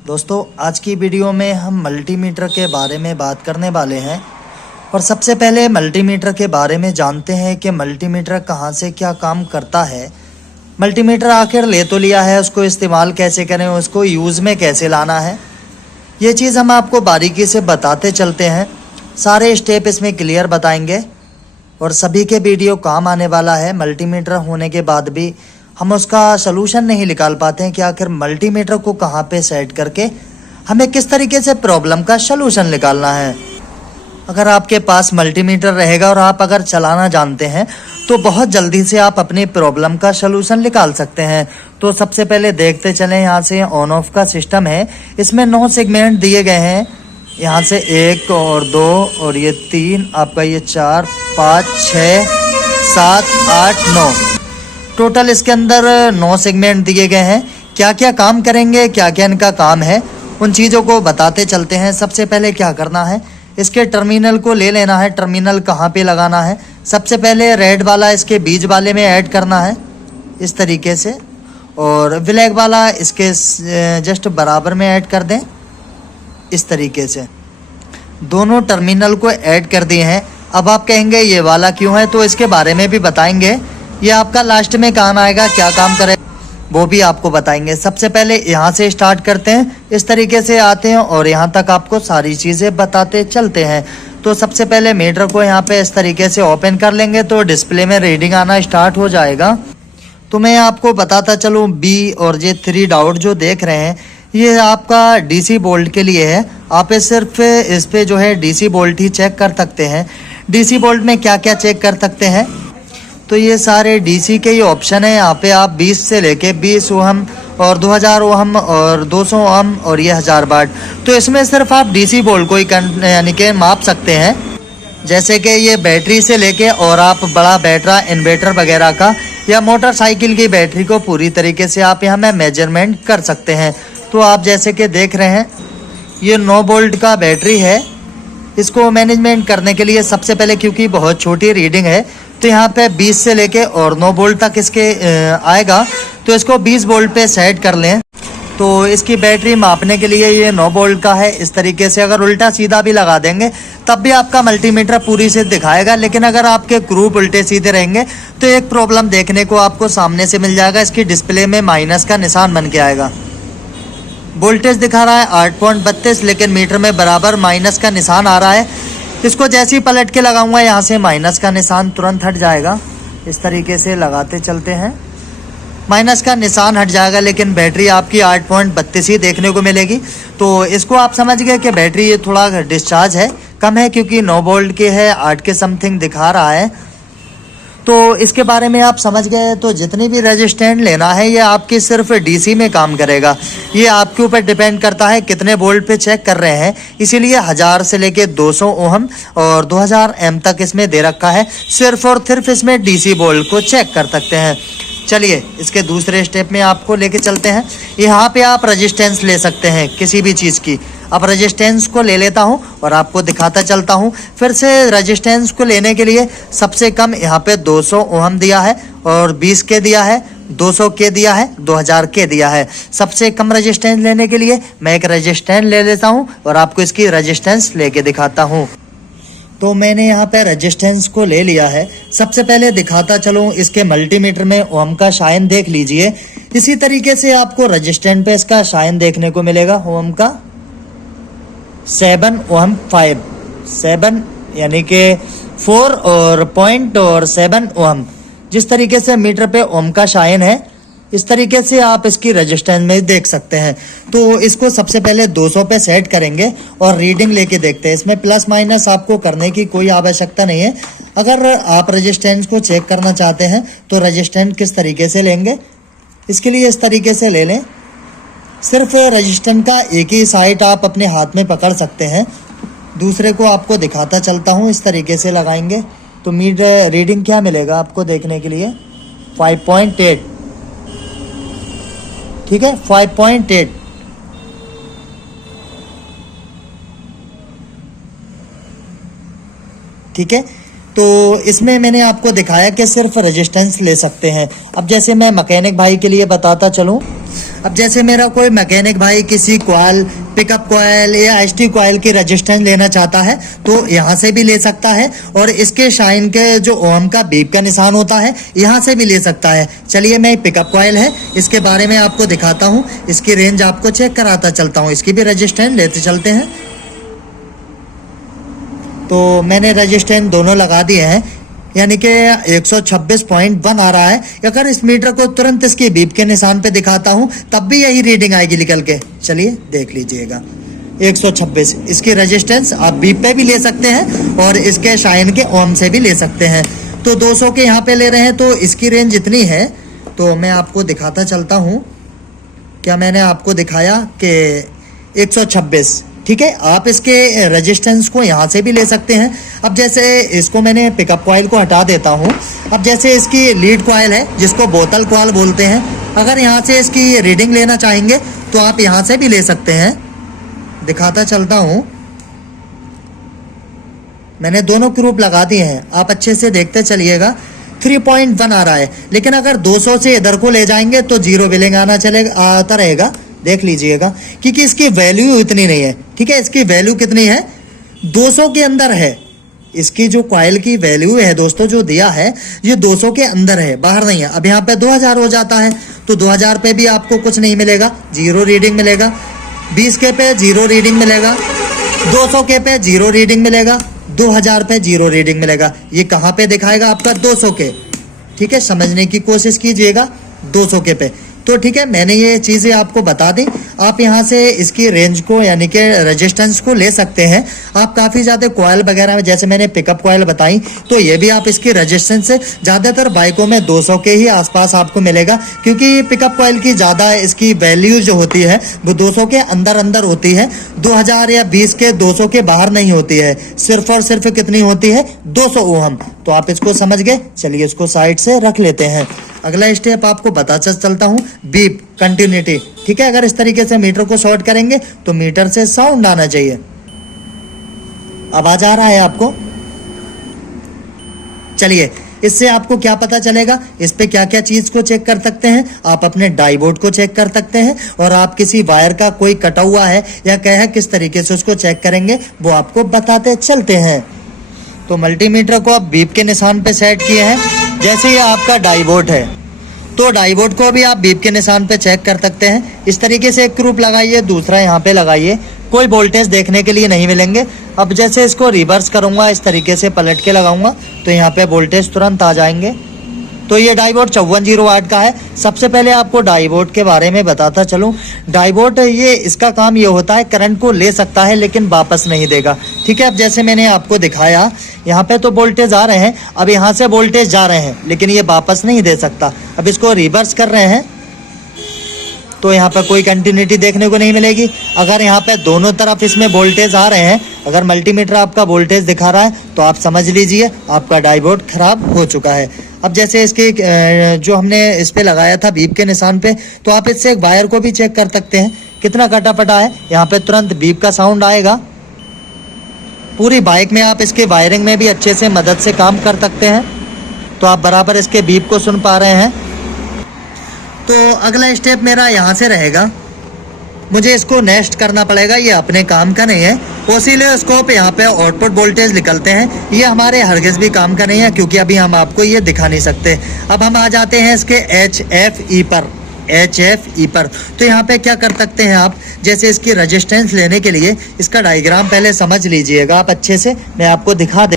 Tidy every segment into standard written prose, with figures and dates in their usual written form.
दोस्तों आज की वीडियो में हम मल्टीमीटर के बारे में बात करने वाले हैं और सबसे पहले मल्टीमीटर के बारे में जानते हैं कि मल्टीमीटर कहां से क्या काम करता है। मल्टीमीटर आखिर ले तो लिया है, उसको इस्तेमाल कैसे करें, उसको यूज़ में कैसे लाना है, ये चीज़ हम आपको बारीकी से बताते चलते हैं। सारे स्टेप इसमें क्लियर बताएंगे और सभी के वीडियो काम आने वाला है। मल्टीमीटर होने के बाद भी हम उसका सलूशन नहीं निकाल पाते हैं कि आखिर मल्टीमीटर को कहाँ पे सेट करके हमें किस तरीके से प्रॉब्लम का सलूशन निकालना है। अगर आपके पास मल्टीमीटर रहेगा और आप अगर चलाना जानते हैं तो बहुत जल्दी से आप अपनी प्रॉब्लम का सलूशन निकाल सकते हैं। तो सबसे पहले देखते चलें, यहाँ से ऑन ऑफ का सिस्टम है, इसमें 9 सेगमेंट दिए गए हैं। यहाँ से 1 और 2 और ये 3, आपका ये 4, 5, 6, 7, 8, 9, टोटल इसके अंदर 9 सेगमेंट दिए गए हैं। क्या क्या काम करेंगे, क्या क्या इनका काम है, उन चीज़ों को बताते चलते हैं। सबसे पहले क्या करना है, इसके टर्मिनल को ले लेना है। टर्मिनल कहाँ पे लगाना है, सबसे पहले रेड वाला इसके बीच वाले में ऐड करना है इस तरीके से, और ब्लैक वाला इसके जस्ट बराबर में ऐड कर दें इस तरीके से। दोनों टर्मिनल को ऐड कर दिए हैं। अब आप कहेंगे ये वाला क्यों है, तो इसके बारे में भी बताएंगे। ये आपका लास्ट में काम आएगा, क्या काम करे वो भी आपको बताएंगे। सबसे पहले यहाँ से स्टार्ट करते हैं, इस तरीके से आते हैं और यहाँ तक आपको सारी चीज़ें बताते चलते हैं। तो सबसे पहले मीटर को यहाँ पे इस तरीके से ओपन कर लेंगे तो डिस्प्ले में रीडिंग आना स्टार्ट हो जाएगा। तो मैं आपको बताता चलूँ, बी और ये 3 डॉट जो देख रहे हैं ये आपका डीसी बोल्ट के लिए है। आप सिर्फ इस पे जो है डीसी बोल्ट ही चेक कर सकते हैं। डीसी बोल्ट में क्या क्या चेक कर सकते हैं, तो ये सारे डीसी के ही ऑप्शन है। यहाँ पे आप 20 से लेके 20 ओहम और 2000 ओहम और 200 ओहम और ये 1000 वाट, तो इसमें सिर्फ आप डीसी बोल्ट को ही यानी कि माप सकते हैं। जैसे कि ये बैटरी से लेके और आप बड़ा बैटरा इन्वर्टर वगैरह का या मोटरसाइकिल की बैटरी को पूरी तरीके से आप यहाँ में मेजरमेंट कर सकते हैं। तो आप जैसे कि देख रहे हैं ये 9 वोल्ट का बैटरी है। इसको मैनेजमेंट करने के लिए सबसे पहले, क्योंकि बहुत छोटी रीडिंग है, तो यहाँ पे 20 से लेके और 9 वोल्ट तक इसके आएगा, तो इसको 20 वोल्ट पे सेट कर लें। तो इसकी बैटरी मापने के लिए ये 9 वोल्ट का है। इस तरीके से अगर उल्टा सीधा भी लगा देंगे तब भी आपका मल्टीमीटर पूरी से दिखाएगा, लेकिन अगर आपके ग्रुप उल्टे सीधे रहेंगे तो एक प्रॉब्लम देखने को आपको सामने से मिल जाएगा। इसकी डिस्प्ले में माइनस का निशान बन के आएगा। वोल्टेज दिखा रहा है 8.32, लेकिन मीटर में बराबर माइनस का निशान आ रहा है। इसको जैसे ही पलट के लगाऊंगा यहाँ से माइनस का निशान तुरंत हट जाएगा। इस तरीके से लगाते चलते हैं, माइनस का निशान हट जाएगा, लेकिन बैटरी आपकी 8.32 ही देखने को मिलेगी। तो इसको आप समझ गए कि बैटरी ये थोड़ा डिस्चार्ज है, कम है, क्योंकि 9 वोल्ट के है, 8 के समथिंग दिखा रहा है। तो इसके बारे में आप समझ गए। तो जितनी भी रेजिस्टेंट लेना है ये आपकी सिर्फ डीसी में काम करेगा। ये आपके ऊपर डिपेंड करता है कितने वोल्ट पे चेक कर रहे हैं, इसीलिए 1000 से लेके 200 ओहम और 2000 एम तक इसमें दे रखा है। सिर्फ और सिर्फ इसमें डीसी वोल्ट को चेक कर सकते हैं। चलिए इसके दूसरे स्टेप में आपको लेके चलते हैं। यहाँ पे आप रेजिस्टेंस ले सकते हैं किसी भी चीज़ की। अब रेजिस्टेंस को ले लेता हूँ और आपको दिखाता चलता हूँ। फिर से रेजिस्टेंस को लेने के लिए सबसे कम यहाँ पे 200 ओहम दिया है और 20 के दिया है, 200 के दिया है, 2000 के दिया है। सबसे कम रेजिस्टेंस लेने के लिए मैं एक रेजिस्टेंस ले लेता हूँ और आपको इसकी रेजिस्टेंस लेके दिखाता हूँ। तो मैंने यहाँ पे रेजिस्टेंस को ले लिया है। सबसे पहले दिखाता चलूँ, इसके मल्टीमीटर में ओम का शाइन देख लीजिए। इसी तरीके से आपको रेजिस्टेंस पे इसका शाइन देखने को मिलेगा ओम का 7 ओम 5, 7 यानी कि 4 और पॉइंट और 7 ओम। जिस तरीके से मीटर पे ओम का शाइन है इस तरीके से आप इसकी रेजिस्टेंस में देख सकते हैं। तो इसको सबसे पहले 200 पे सेट करेंगे और रीडिंग लेके देखते हैं। इसमें प्लस माइनस आपको करने की कोई आवश्यकता नहीं है। अगर आप रेजिस्टेंस को चेक करना चाहते हैं तो रेजिस्टेंस किस तरीके से लेंगे, इसके लिए इस तरीके से ले लें। सिर्फ रेजिस्टेंस का एक ही साइड आप अपने हाथ में पकड़ सकते हैं, दूसरे को आपको दिखाता चलता हूँ। इस तरीके से लगाएंगे तो मीटर रीडिंग क्या मिलेगा आपको देखने के लिए, 5.8, ठीक है, 5.8। ठीक है, तो इसमें मैंने आपको दिखाया कि सिर्फ रेजिस्टेंस ले सकते हैं। अब जैसे मैं मैकेनिक भाई के लिए बताता चलूँ, अब जैसे मेरा कोई मैकेनिक भाई किसी कॉइल, पिकअप कॉइल या एसटी कॉइल की रेजिस्टेंस लेना चाहता है तो यहाँ से भी ले सकता है, और इसके शाइन के जो ओम का बीप का निशान होता है यहाँ से भी ले सकता है। चलिए मैं पिकअप कॉइल है इसके बारे में आपको दिखाता हूँ, इसकी रेंज आपको चेक कराता चलता हूँ, इसकी भी रेजिस्टेंस लेते चलते हैं। तो मैंने रेजिस्टेंस दोनों लगा दिए हैं, यानी कि 126.1 आ रहा है। अगर इस मीटर को तुरंत इसकी बीप के निशान पे दिखाता हूँ तब भी यही रीडिंग आएगी निकल के। चलिए देख लीजिएगा 126। इसकी रेजिस्टेंस आप बीप पे भी ले सकते हैं और इसके शाइन के ओम से भी ले सकते हैं। तो 200 के यहाँ पे ले रहे हैं तो इसकी रेंज इतनी है। तो मैं आपको दिखाता चलता हूँ, क्या मैंने आपको दिखाया कि 126, ठीक है। आप इसके रेजिस्टेंस को यहाँ से भी ले सकते हैं। अब जैसे इसको मैंने पिकअप कॉइल को हटा देता हूँ। अब जैसे इसकी लीड कॉइल है जिसको बोतल कॉइल बोलते हैं, अगर यहाँ से इसकी रीडिंग लेना चाहेंगे तो आप यहाँ से भी ले सकते हैं। दिखाता चलता हूँ, मैंने दोनों ग्रुप लगा दिए हैं, आप अच्छे से देखते चलिएगा। 3.1 आ रहा है, लेकिन अगर 200 से इधर को ले जाएंगे तो जीरो बिलिंग आता रहेगा। देख लीजिएगा क्योंकि इसकी वैल्यू इतनी नहीं है, ठीक है। इसकी वैल्यू कितनी है, 200 के अंदर है। इसकी जो कॉइल की वैल्यू है दोस्तों जो दिया है ये 200 के अंदर है, बाहर नहीं है। अब यहाँ पे 2000 हो जाता है तो 2000 पे भी आपको कुछ नहीं मिलेगा, जीरो रीडिंग मिलेगा। 20 के पे जीरो रीडिंग मिलेगा, 200 के पे जीरो रीडिंग मिलेगा, 2000 पे जीरो रीडिंग मिलेगा। ये कहाँ पे दिखाएगा आपका, 200 के, ठीक है। समझने की कोशिश कीजिएगा 200 के पे। तो ठीक है, मैंने ये चीज़ें आपको बता दी। आप यहाँ से इसकी रेंज को यानी कि रेजिस्टेंस को ले सकते हैं। आप काफ़ी ज़्यादा कॉइल वगैरह में, जैसे मैंने पिकअप कॉइल बताई, तो ये भी आप इसकी रेजिस्टेंस से ज़्यादातर बाइकों में 200 के ही आसपास आपको मिलेगा, क्योंकि पिकअप कॉइल की ज़्यादा इसकी वैल्यू जो होती है वो 200 के अंदर अंदर होती है। 2000 या 20 के 200 के बाहर नहीं होती है, सिर्फ और सिर्फ कितनी होती है, 200 ओहम। तो आप इसको समझ गए। चलिए इसको साइड से रख लेते हैं। अगला स्टेप आपको बताता चलता हूँ, बीप कंटिन्यूटी, ठीक है। अगर इस तरीके से मीटर को शॉर्ट करेंगे तो मीटर से साउंड आना चाहिए। आवाज आ रहा है आपको? चलिए इससे आपको क्या पता चलेगा, इस पे क्या क्या चीज को चेक कर सकते हैं। आप अपने डाईबोर्ड को चेक कर सकते हैं, और आप किसी वायर का कोई कटा हुआ है या क्या है, किस तरीके से उसको चेक करेंगे वो आपको बताते चलते हैं। तो मल्टीमीटर को आप बीप के निशान पे सेट किए हैं। जैसे ये आपका डाईबोर्ड है तो डाईबोर्ड को भी आप बीप के निशान पे चेक कर सकते हैं। इस तरीके से एक ग्रुप लगाइए, दूसरा यहाँ पे लगाइए, कोई वोल्टेज देखने के लिए नहीं मिलेंगे। अब जैसे इसको रिवर्स करूँगा, इस तरीके से पलट के लगाऊंगा तो यहाँ पे वोल्टेज तुरंत आ जाएंगे। तो ये डाईबोर्ड 5408 वाट का है। सबसे पहले आपको डाईबोर्ड के बारे में बताता चलूँ। डाईबोर्ड ये इसका काम ये होता है, करंट को ले सकता है लेकिन वापस नहीं देगा, ठीक है। अब जैसे मैंने आपको दिखाया, यहाँ पे तो वोल्टेज आ रहे हैं, अब यहाँ से वोल्टेज जा रहे हैं, लेकिन ये वापस नहीं दे सकता। अब इसको रिवर्स कर रहे हैं तो यहाँ पर कोई कंटिन्यूटी देखने को नहीं मिलेगी। अगर यहाँ पे दोनों तरफ इसमें वोल्टेज आ रहे हैं, अगर मल्टीमीटर आपका वोल्टेज दिखा रहा है तो आप समझ लीजिए आपका डाईबोर्ड खराब हो चुका है। अब जैसे इसके जो हमने इस पे लगाया था बीप के निशान पे, तो आप इससे एक वायर को भी चेक कर सकते हैं कितना कटा पटा है। यहाँ पे तुरंत बीप का साउंड आएगा। पूरी बाइक में आप इसके वायरिंग में भी अच्छे से मदद से काम कर सकते हैं, तो आप बराबर इसके बीप को सुन पा रहे हैं। तो अगला स्टेप मेरा यहाँ से रहेगा, मुझे इसको नेक्स्ट करना पड़ेगा, ये अपने काम का नहीं है। ऑसिलोस्कोप यहाँ पे आउटपुट वोल्टेज निकलते हैं, ये हमारे हरगिज भी काम का नहीं है, क्योंकि अभी हम आपको ये दिखा नहीं सकते। अब हम आ जाते हैं इसके HFE पर। तो यहाँ पे क्या कर सकते हैं आप, जैसे इसकी रेजिस्टेंस लेने के लिए इसका डायग्राम पहले समझ लीजिएगा आप अच्छे से, मैं आपको दिखा दे।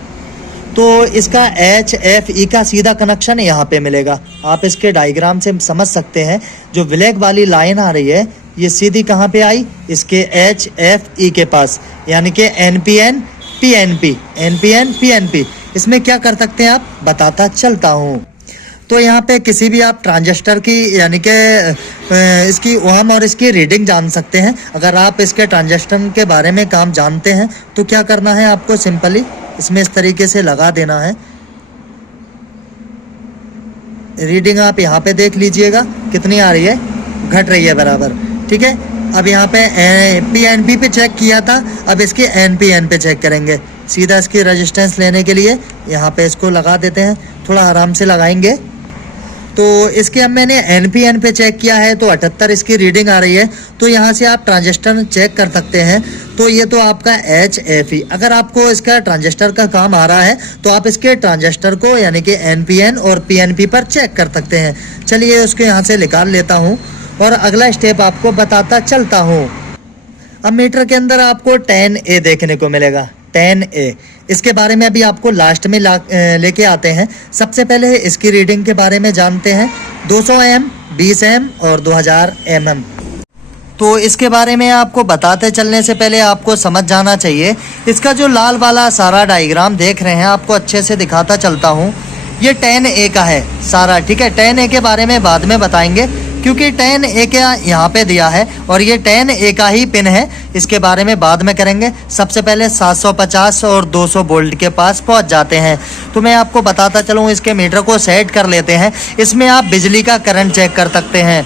तो इसका HFE का सीधा कनेक्शन यहाँ पे मिलेगा। आप इसके डायग्राम से समझ सकते हैं, जो ब्लैक वाली लाइन आ रही है ये सीधी कहाँ पे आई, इसके HFE के पास, यानी कि NPN PNP। इसमें क्या कर सकते हैं आप, बताता चलता हूँ। तो यहाँ पे किसी भी आप ट्रांजिस्टर की यानी कि इसकी ओहम और इसकी रीडिंग जान सकते हैं। अगर आप इसके ट्रांजिस्टर के बारे में काम जानते हैं तो क्या करना है आपको, सिंपली इसमें इस तरीके से लगा देना है। रीडिंग आप यहाँ पे देख लीजिएगा कितनी आ रही है, घट रही है बराबर, ठीक है। अब यहाँ पे PNP पे चेक किया था, अब इसके NPN पे चेक करेंगे। सीधा इसकी रेजिस्टेंस लेने के लिए यहाँ पे इसको लगा देते हैं, थोड़ा आराम से लगाएंगे। तो इसके अब मैंने NPN पे चेक किया है तो 78 इसकी रीडिंग आ रही है। तो यहाँ से आप ट्रांजिस्टर चेक कर सकते हैं। तो ये तो आपका HFE। अगर आपको इसका ट्रांजिस्टर का काम आ रहा है तो आप इसके ट्रांजिस्टर को यानी कि NPN और PNP पर चेक कर सकते हैं। चलिए उसको यहाँ से निकाल लेता हूँ और अगला स्टेप आपको बताता चलता हूँ। अब मीटर के अंदर आपको 10A देखने को मिलेगा। 10A इसके बारे में अभी आपको लास्ट में लेके आते हैं। सबसे पहले इसकी रीडिंग के बारे में जानते हैं। 200 mm, 20 mm और 2000 mm। तो इसके बारे में आपको बताते चलने से पहले आपको समझ जाना चाहिए। इसका जो लाल वाला सारा डायग्राम देख रहे हैं, आपको अच्छे से दिखाता चलता हूँ। ये 10A का है सारा, ठीक है। 10A के बारे में बाद में बताएंगे क्योंकि 10A का यहाँ पे दिया है और ये 10A का ही पिन है। इसके बारे में बाद में करेंगे। सबसे पहले 750 और 200 वोल्ट के पास पहुँच जाते हैं। तो मैं आपको बताता चलूँ, इसके मीटर को सेट कर लेते हैं। इसमें आप बिजली का करंट चेक कर सकते हैं।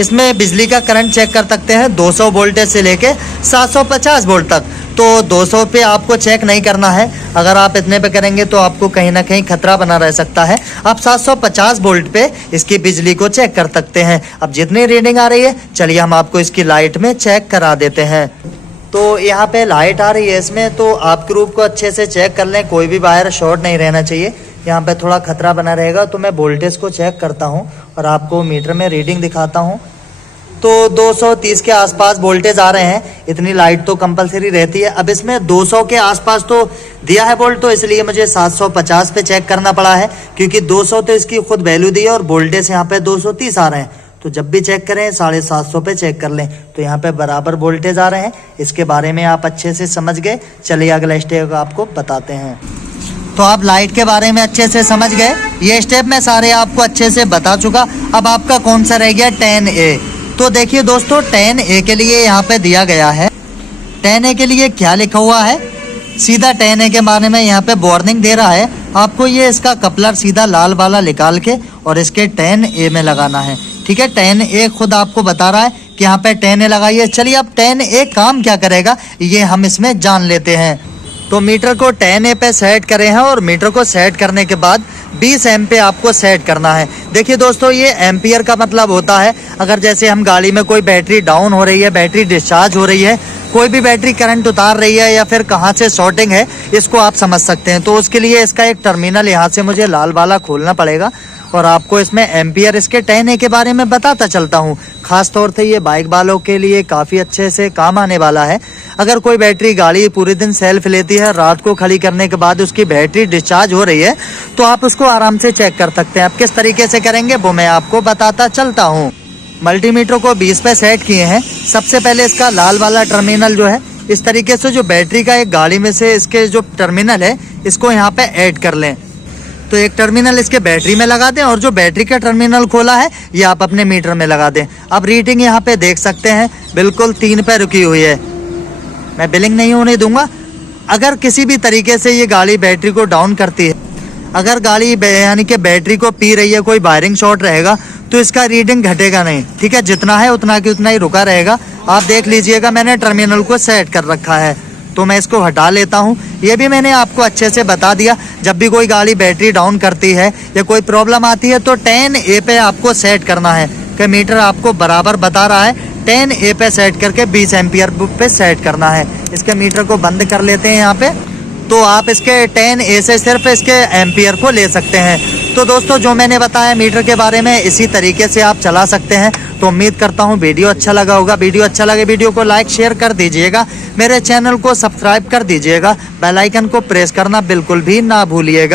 इसमें बिजली का करंट चेक कर सकते हैं 200 वोल्टेज से लेके 750 वोल्ट तक। तो 200 पे आपको चेक नहीं करना है। अगर आप इतने पे करेंगे तो आपको कहीं ना कहीं खतरा बना रह सकता है। आप 750 वोल्ट पे इसकी बिजली को चेक कर सकते हैं। अब जितनी रीडिंग आ रही है, चलिए हम आपको इसकी लाइट में चेक करा देते हैं। तो यहाँ पे लाइट आ रही है इसमें, तो आप ग्रुप को अच्छे से चेक कर लें। कोई भी वायर शॉर्ट नहीं रहना चाहिए, यहाँ पे थोड़ा खतरा बना रहेगा। तो मैं वोल्टेज को चेक करता हूँ और आपको मीटर में रीडिंग दिखाता हूँ। तो 230 के आसपास वोल्टेज आ रहे हैं। इतनी लाइट तो कंपलसरी रहती है। अब इसमें 200 के आसपास तो दिया है वोल्ट, तो इसलिए मुझे 750 पे चेक करना पड़ा है क्योंकि 200 तो इसकी खुद वैल्यू दी है और वोल्टेज यहाँ पे 230 आ रहे हैं। तो जब भी चेक करें 750 पे चेक कर लें। तो यहाँ पे बराबर वोल्टेज आ रहे हैं। इसके बारे में आप अच्छे से समझ गए। चलिए अगला स्टेप आपको बताते हैं। तो आप लाइट के बारे में अच्छे से समझ गए। ये स्टेप मैं सारे आपको अच्छे से बता चुका। अब आपका कौन सा रह गया? 10A। तो देखिए दोस्तों, 10A के लिए यहाँ पे दिया गया है। 10A के लिए क्या लिखा हुआ है? सीधा 10A के बारे में यहाँ पे वार्निंग दे रहा है आपको। ये इसका कपलर सीधा लाल वाला निकाल के और इसके 10A में लगाना है, ठीक है। 10A खुद आपको बता रहा है कि यहाँ पे 10A लगाइए। चलिए अब 10A काम क्या करेगा ये हम इसमें जान लेते हैं। तो मीटर को 10A पे सेट करें हैं और मीटर को सेट करने के बाद 20 एम पे आपको सेट करना है। देखिए दोस्तों, ये एम्पियर का मतलब होता है अगर जैसे हम गाड़ी में कोई बैटरी डाउन हो रही है, बैटरी डिस्चार्ज हो रही है, कोई भी बैटरी करंट उतार रही है या फिर कहाँ से शॉर्टिंग है, इसको आप समझ सकते हैं। तो उसके लिए इसका एक टर्मिनल यहाँ से मुझे लाल वाला खोलना पड़ेगा और आपको इसमें एम्पियर इसके 10A के बारे में बताता चलता हूँ। खास तौर से ये बाइक वालों के लिए काफ़ी अच्छे से काम आने वाला है। अगर कोई बैटरी गाड़ी पूरे दिन सेल्फ लेती है, रात को खड़ी करने के बाद उसकी बैटरी डिस्चार्ज हो रही है, तो आप उसको आराम से चेक कर सकते हैं। आप किस तरीके से करेंगे वो मैं आपको बताता चलता हूँ। मल्टीमीटर को 20 पे सेट किए हैं। सबसे पहले इसका लाल वाला टर्मिनल जो है, इस तरीके से जो बैटरी का एक गाड़ी में से इसके जो टर्मिनल है, इसको यहाँ पे ऐड कर लें। तो एक टर्मिनल इसके बैटरी में लगा दें और जो बैटरी का टर्मिनल खोला है ये आप अपने मीटर में लगा दें। अब रीडिंग यहाँ पे देख सकते हैं, बिल्कुल 3 पे रुकी हुई है। मैं बिलिंग नहीं होने दूंगा। अगर किसी भी तरीके से ये गाड़ी बैटरी को डाउन करती है, अगर गाड़ी यानी कि बैटरी को पी रही है, कोई वायरिंग शॉर्ट रहेगा, तो इसका रीडिंग घटेगा नहीं, ठीक है। जितना है उतना की उतना ही रुका रहेगा। आप देख लीजिएगा, मैंने टर्मिनल को सेट कर रखा है। तो मैं इसको हटा लेता हूँ। ये भी मैंने आपको अच्छे से बता दिया। जब भी कोई गाड़ी बैटरी डाउन करती है या कोई प्रॉब्लम आती है तो 10A पे आपको सेट करना है कि मीटर आपको बराबर बता रहा है। 10A पे सेट करके 20 एम्पियर पे सेट करना है। इसके मीटर को बंद कर लेते हैं यहाँ पे। तो आप इसके 10A से सिर्फ इसके एम्पियर को ले सकते हैं। तो दोस्तों, जो मैंने बताया मीटर के बारे में, इसी तरीके से आप चला सकते हैं। तो उम्मीद करता हूँ वीडियो अच्छा लगा होगा। वीडियो अच्छा लगे वीडियो को लाइक शेयर कर दीजिएगा। मेरे चैनल को सब्सक्राइब कर दीजिएगा। बेल आइकन को प्रेस करना बिल्कुल भी ना भूलिएगा।